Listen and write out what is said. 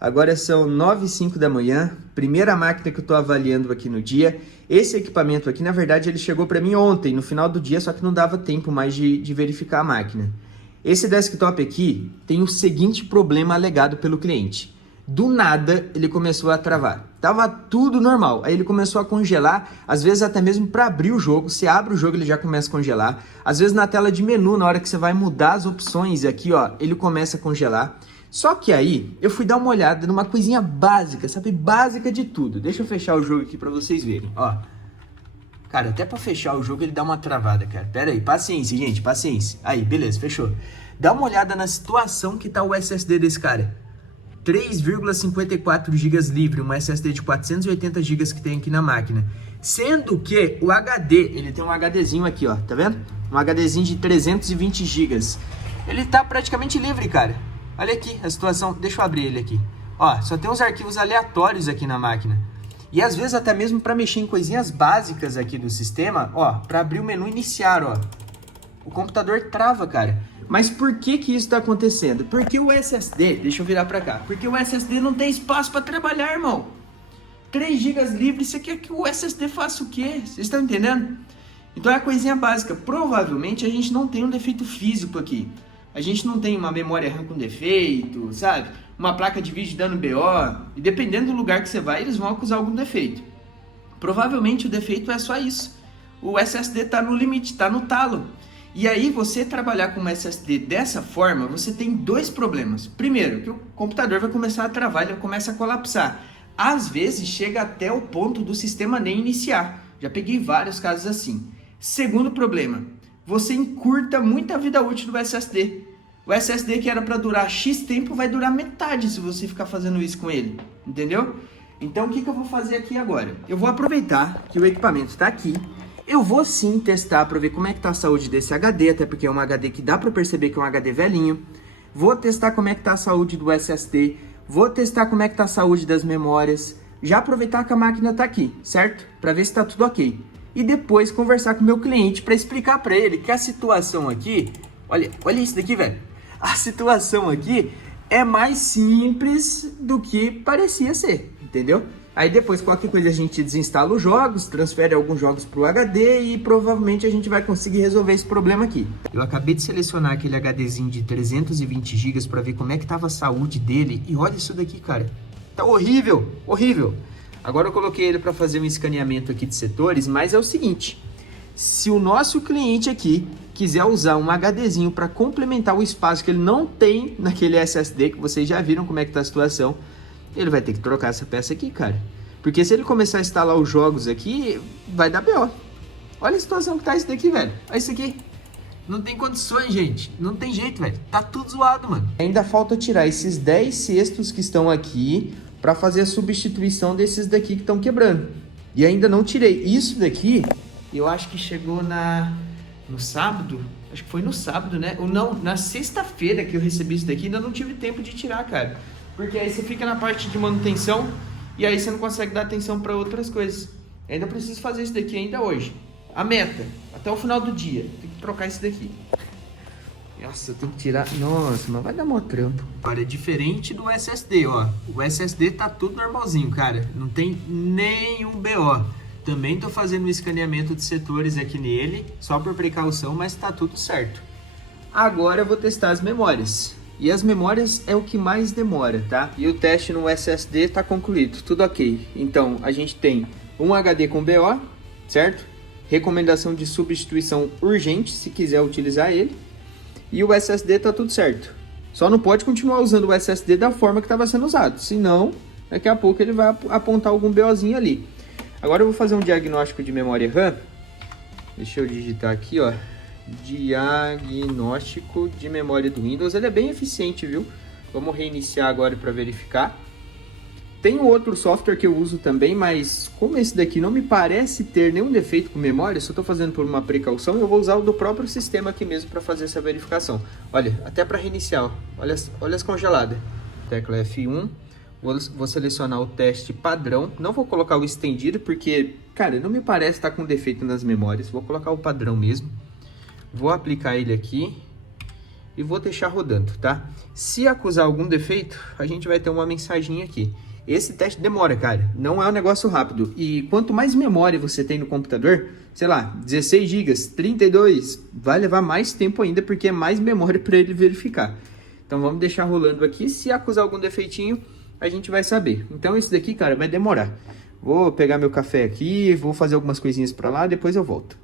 Agora são 9h05 da manhã, primeira máquina que eu estou avaliando aqui no dia. Esse equipamento aqui, na verdade, ele chegou para mim ontem, no final do dia, só que não dava tempo mais de verificar a máquina. Esse desktop aqui tem o seguinte problema alegado pelo cliente. Do nada, ele começou a travar. Tava tudo normal. Aí ele começou a congelar, às vezes até mesmo para abrir o jogo. Você abre o jogo, ele já começa a congelar. Às vezes na tela de menu, na hora que você vai mudar as opções aqui, ó, ele começa a congelar. Só que aí, eu fui dar uma olhada numa coisinha básica, sabe? Básica de tudo. Deixa eu fechar o jogo aqui para vocês verem, ó. Cara, até para fechar o jogo ele dá uma travada, cara. Pera aí, paciência, gente, paciência. Aí, beleza, fechou. Dá uma olhada na situação que tá o SSD desse cara. 3,54 GB livre, uma SSD de 480 GB que tem aqui na máquina. Sendo que o HD, ele tem um HDzinho aqui, ó, tá vendo? Um HDzinho de 320 GB. Ele tá praticamente livre, cara. Olha aqui a situação, deixa eu abrir ele aqui. Ó, só tem uns arquivos aleatórios aqui na máquina. E às vezes até mesmo para mexer em coisinhas básicas aqui do sistema, ó, para abrir o menu iniciar, ó. O computador trava, cara. Mas por que que isso está acontecendo? Porque o SSD, deixa eu virar para cá, porque o SSD não tem espaço para trabalhar, irmão. 3 GB livres, você quer que o SSD faça o quê? Vocês estão entendendo? Então é a coisinha básica. Provavelmente a gente não tem um defeito físico aqui. A gente não tem uma memória RAM com defeito, sabe? Uma placa de vídeo dando BO. E dependendo do lugar que você vai, eles vão acusar algum defeito. Provavelmente o defeito é só isso. O SSD está no limite, está no talo. E aí, você trabalhar com um SSD dessa forma, você tem dois problemas. Primeiro, que o computador vai começar a travar, ele começa a colapsar. Às vezes, chega até o ponto do sistema nem iniciar. Já peguei vários casos assim. Segundo problema, você encurta muito a vida útil do SSD. O SSD que era para durar X tempo, vai durar metade se você ficar fazendo isso com ele. Entendeu? Então, o que eu vou fazer aqui agora? Eu vou aproveitar que o equipamento está aqui. Eu vou sim testar para ver como é que tá a saúde desse HD, até porque é um HD que dá para perceber que é um HD velhinho. Vou testar como é que tá a saúde do SSD, vou testar como é que tá a saúde das memórias. Já aproveitar que a máquina tá aqui, certo? Para ver se tá tudo ok. E depois conversar com o meu cliente para explicar para ele que a situação aqui, olha isso daqui, velho. A situação aqui é mais simples do que parecia ser, entendeu? Aí depois, qualquer coisa, a gente desinstala os jogos, transfere alguns jogos para o HD e provavelmente a gente vai conseguir resolver esse problema aqui. Eu acabei de selecionar aquele HDzinho de 320 GB para ver como é que estava a saúde dele. E olha isso daqui, cara. Tá horrível, horrível. Agora eu coloquei ele para fazer um escaneamento aqui de setores, mas é o seguinte. Se o nosso cliente aqui quiser usar um HDzinho para complementar o espaço que ele não tem naquele SSD, que vocês já viram como é que tá a situação, ele vai ter que trocar essa peça aqui, cara. Porque se ele começar a instalar os jogos aqui, vai dar BO. Olha a situação que tá isso daqui, velho. Olha isso aqui. Não tem condições, gente. Não tem jeito, velho. Tá tudo zoado, mano. Ainda falta tirar esses 10 cestos que estão aqui para fazer a substituição desses daqui que estão quebrando. E ainda não tirei. Isso daqui, eu acho que chegou no sábado. Acho que foi no sábado, né? Ou não, na sexta-feira que eu recebi isso daqui, ainda não tive tempo de tirar, cara. Porque aí você fica na parte de manutenção e aí você não consegue dar atenção para outras coisas. Ainda preciso fazer isso daqui ainda hoje. A meta, até o final do dia, tem que trocar isso daqui. Nossa, eu tenho que tirar... Nossa, mas vai dar mó trampo. Olha, é diferente do SSD, ó. O SSD tá tudo normalzinho, cara. Não tem nenhum BO. Também tô fazendo um escaneamento de setores aqui nele, só por precaução, mas tá tudo certo. Agora eu vou testar as memórias. E as memórias é o que mais demora, tá? E o teste no SSD tá concluído, tudo ok. Então, a gente tem um HD com BO, certo? Recomendação de substituição urgente, se quiser utilizar ele. E o SSD tá tudo certo. Só não pode continuar usando o SSD da forma que estava sendo usado. Senão, daqui a pouco ele vai apontar algum BOzinho ali. Agora eu vou fazer um diagnóstico de memória RAM. Deixa eu digitar aqui, ó. Diagnóstico de memória do Windows. Ele é bem eficiente, viu? Vamos reiniciar agora para verificar. Tem um outro software que eu uso também, mas como esse daqui não me parece ter nenhum defeito com memória, só estou fazendo por uma precaução, eu vou usar o do próprio sistema aqui mesmo para fazer essa verificação. Olha, até para reiniciar, ó. Olha as congeladas. Tecla F1. Vou selecionar o teste padrão. Não vou colocar o estendido porque, cara, não me parece estar com defeito nas memórias. Vou colocar o padrão mesmo. Vou aplicar ele aqui e vou deixar rodando, tá? Se acusar algum defeito, a gente vai ter uma mensagem aqui. Esse teste demora, cara, não é um negócio rápido. E quanto mais memória você tem no computador, sei lá, 16 GB, 32, vai levar mais tempo ainda, porque é mais memória para ele verificar. Então vamos deixar rolando aqui, se acusar algum defeitinho, a gente vai saber. Então isso daqui, cara, vai demorar. Vou pegar meu café aqui, vou fazer algumas coisinhas para lá, depois eu volto.